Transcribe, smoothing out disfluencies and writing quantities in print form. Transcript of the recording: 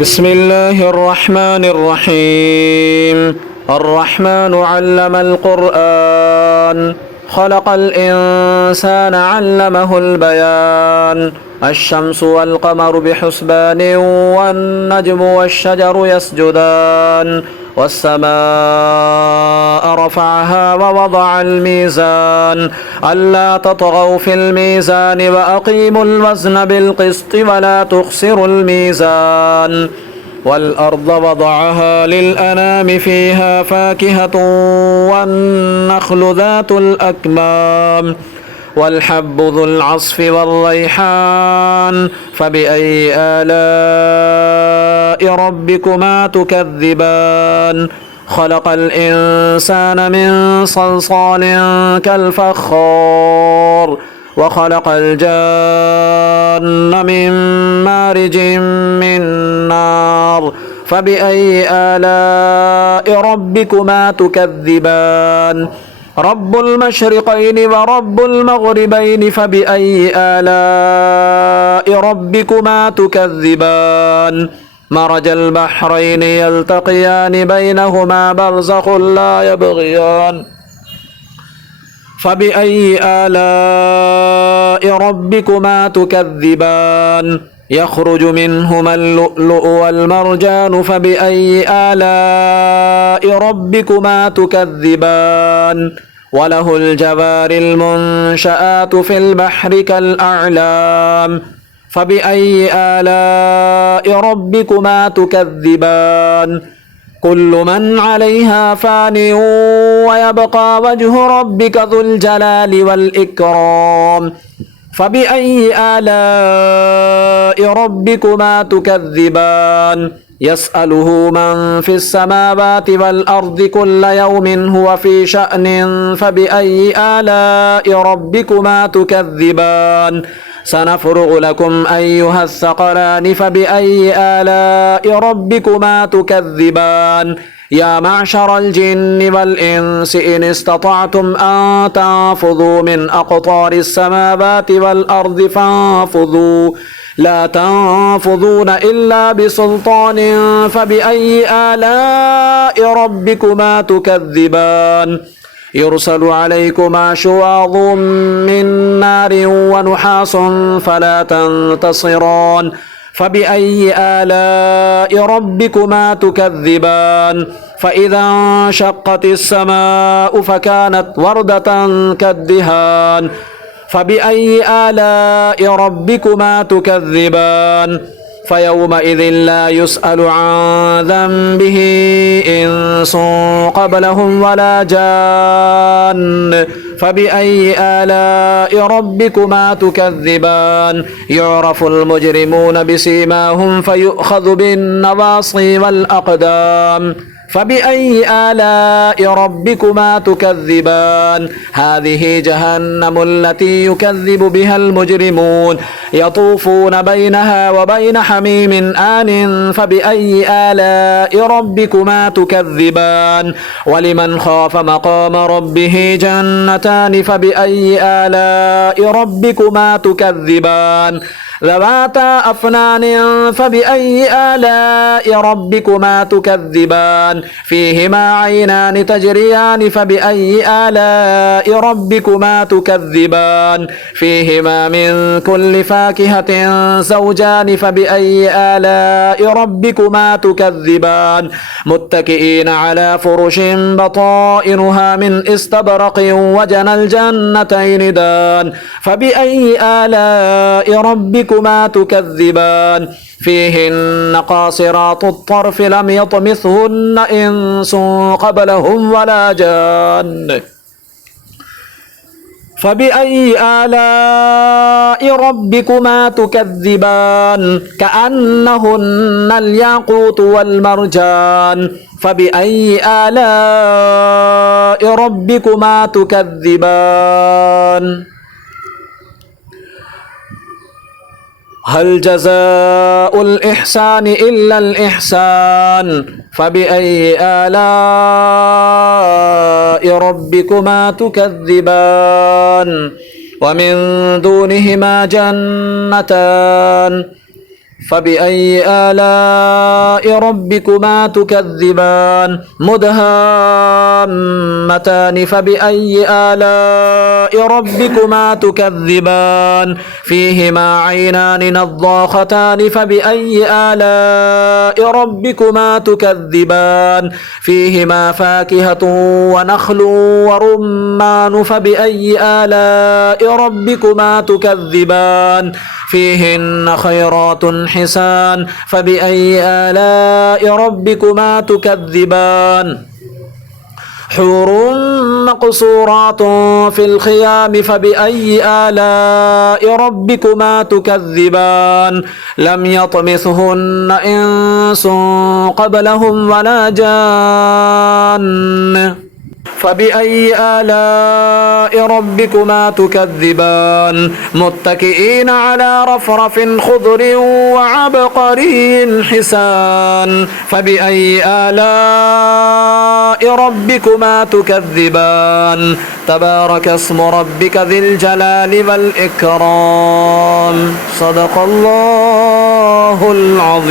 بسم الله الرحمن الرحيم الرحمن علم القرآن خلق الإنسان علمه البيان الشمس والقمر بحسبان والنجم والشجر يسجدان والسماء رفعها ووضع الميزان ألا تطغوا في الميزان وأقيموا الوزن بالقسط ولا تخسروا الميزان والأرض وضعها للأنام فيها فاكهة والنخل ذات الأكمام والحب ذو العصف والريحان فبأي آلاء ربكما تكذبان خلق الإنسان من صلصال كالفخار وخلق الجان من مارج من نار فبأي آلاء ربكما تكذبان رب المشرقين ورب المغربين فبأي آلاء ربكما تكذبان مرج البحرين يلتقيان بينهما برزخ لا يبغيان فبأي آلاء ربكما تكذبان يخرج منهما اللؤلؤ والمرجان فبأي آلاء ربكما تكذبان وله الجوار المنشآت في البحر كالأعلام فبأي آلاء ربكما تكذبان كل من عليها فان ويبقى وجه ربك ذو الجلال والإكرام فبأي آلاء ربكما تكذبان يسأله من في السماوات والأرض كل يوم هو في شأن فبأي آلاء ربكما تكذبان سنفرغ لكم أيها الثقلان فبأي آلاء ربكما تكذبان يا معشر الجن والإنس إن استطعتم أن تنفذوا من أقطار السماوات والأرض فانفذوا لا تنفذون إلا بسلطان فبأي آلاء ربكما تكذبان يرسل عليكما شواظ من نار ونحاس فلا تنتصران فبأي آلاء ربكما تكذبان فإذا انشقت السماء فكانت وردة كالدهان فبأي آلاء ربكما تكذبان فيومئذ لا يسأل عن ذنبه إنس قبلهم ولا جان فبأي آلاء ربكما تكذبان يعرف المجرمون بسيماهم فيؤخذ بالنواصي والأقدام فبأي آلاء ربكما تكذبان هذه جهنم التي يكذب بها المجرمون يطوفون بينها وبين حميم آن فبأي آلاء ربكما تكذبان ولمن خاف مقام ربه جنتان فبأي آلاء ربكما تكذبان ذواتا أفنان فبأي آلاء ربكما تكذبان فيهما عينان تجريان فبأي آلاء ربكما تكذبان فيهما من كل فاكهة زوجان فبأي آلاء ربكما تكذبان متكئين على فرش بطائنها من استبرق وجنى الجنتين دان فبأي آلاء ربكما تكذبان فيهن قاصرات الطرف لم يطمثهن إنس قبلهم ولا جان فبأي آلاء ربكما تكذبان كأنهن الياقوت والمرجان فبأي آلاء ربكما تكذبان هل جزاء الإحسان إلا الإحسان فبأي آلاء ربكما تكذبان ومن دونهما جنتان فبأي آلاء ربكما تكذبان مدهامتان فبأي آلاء ربكما تكذبان فيهما عينان نضاختان فبأي آلاء ربكما تكذبان فيهما فاكهة ونخل ورمان فبأي آلاء ربكما تكذبان فيهن خيرات حسان فبأي آلاء ربكما تكذبان حور مقصورات في الخيام فبأي آلاء ربكما تكذبان لم يطمثهن إنس قبلهم ولا جان فبأي آلاء ربكما تكذبان متكئين على رفرف خضر وعبقري حسان فبأي آلاء ربكما تكذبان تبارك اسم ربك ذي الجلال والإكرام صدق الله العظيم.